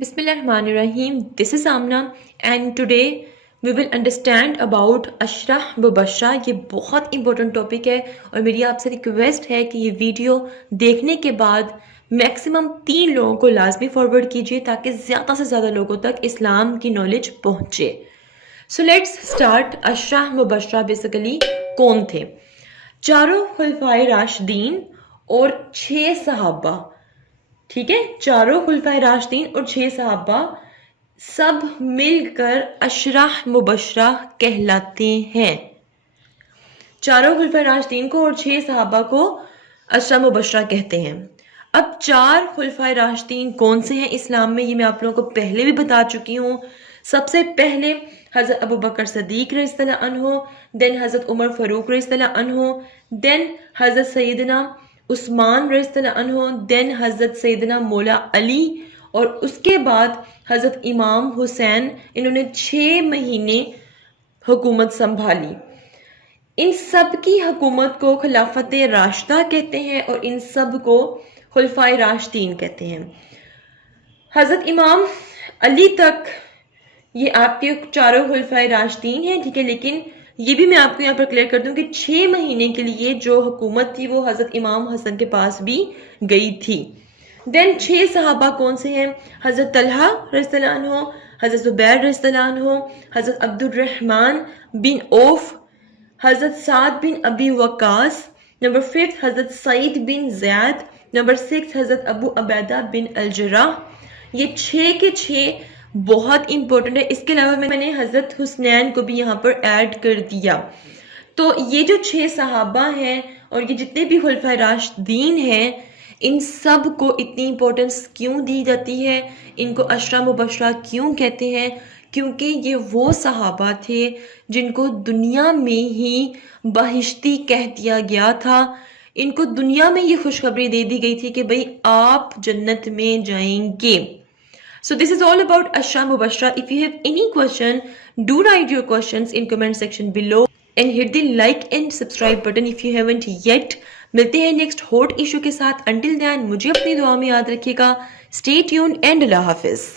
Bismillahirrahmanirrahim. This is Amna and today we will understand about Ashara व बशरा. ये बहुत important topic है और मेरी आपसे रिक्वेस्ट है कि ये वीडियो देखने के बाद मैक्सिमम 3 लोगों को लाजमी फॉरवर्ड कीजिए ताकि ज़्यादा से ज़्यादा लोगों तक इस्लाम की नॉलेज पहुँचे. So let's start. अशरा व बशरा बेसिकली कौन थे? चारों खुलफाए राशिदीन और 6 सहाबा. ठीक है, चारों खुलफाए राशिदीन और 6 सहाबा सब मिलकर अशरा मुबशरा कहलाते हैं. चारों खुलफाए राशिदीन को और 6 सहाबा को अशरा मुबशरा कहते हैं. अब 4 खुलफाए राशिदीन कौन से हैं इस्लाम में, ये मैं आप लोगों को पहले भी बता चुकी हूँ. सबसे पहले हज़रत अबू बकर सदीक रज़ियल्लाहु अन्हु, देन हज़रत उमर फ़ारूक रज़ियल्लाहु अन्हु, देन हज़रत सैयदना उस्मान रज़ियल्लाहु अन्हु, देन हज़रत सैयदना मौला अली और उसके बाद हज़रत इमाम हुसैन. इन्होंने 6 महीने हुकूमत संभाली. इन सब की हुकूमत को खिलाफत राशिदा कहते हैं और इन सब को खुलफाए राशिदीन कहते हैं. हज़रत इमाम अली तक ये आपके चारों खुलफाए राशिदीन हैं, ठीक है. लेकिन ये भी मैं आपको यहाँ पर क्लियर कर दूं कि 6 महीने के लिए जो हुकूमत थी वो हज़रत इमाम हसन के पास भी गई थी. देन 6 सहाबा कौन से हैं? हज़रत तलहा रज़ियल्लाहु अन्हु, हज़रत ज़ुबैर रज़ियल्लाहु अन्हु, हज़रत अब्दुर्रहमान बिन औफ, हज़रत साद बिन अबी वकास. नंबर 5 हज़रत सईद बिन ज़ैद. नंबर 6 हज़रत अबू अबैदा बिन अल-जर्राह. ये 6 के 6 बहुत इंपॉर्टेंट है. इसके अलावा मैंने हज़रत हुसनैन को भी यहाँ पर ऐड कर दिया. तो ये जो 6 सहाबा हैं और ये जितने भी खुलफाए राशिदीन हैं, इन सब को इतनी इंपॉर्टेंस क्यों दी जाती है, इनको अशरा मुबशरा क्यों कहते हैं? क्योंकि ये वो सहाबा थे जिनको दुनिया में ही बहिश्ती कह दिया गया था. इनको दुनिया में ये खुशखबरी दे दी गई थी कि भाई आप जन्नत में जाएंगे. So this is all about Ashra Mubashra. If you have any question, do write your questions in comment section below and hit the like and subscribe button if you haven't yet. मिलते हैं next hot issue के साथ. Until then मुझे अपनी दुआ में याद रखिएगा. Stay tuned and Allah Hafiz.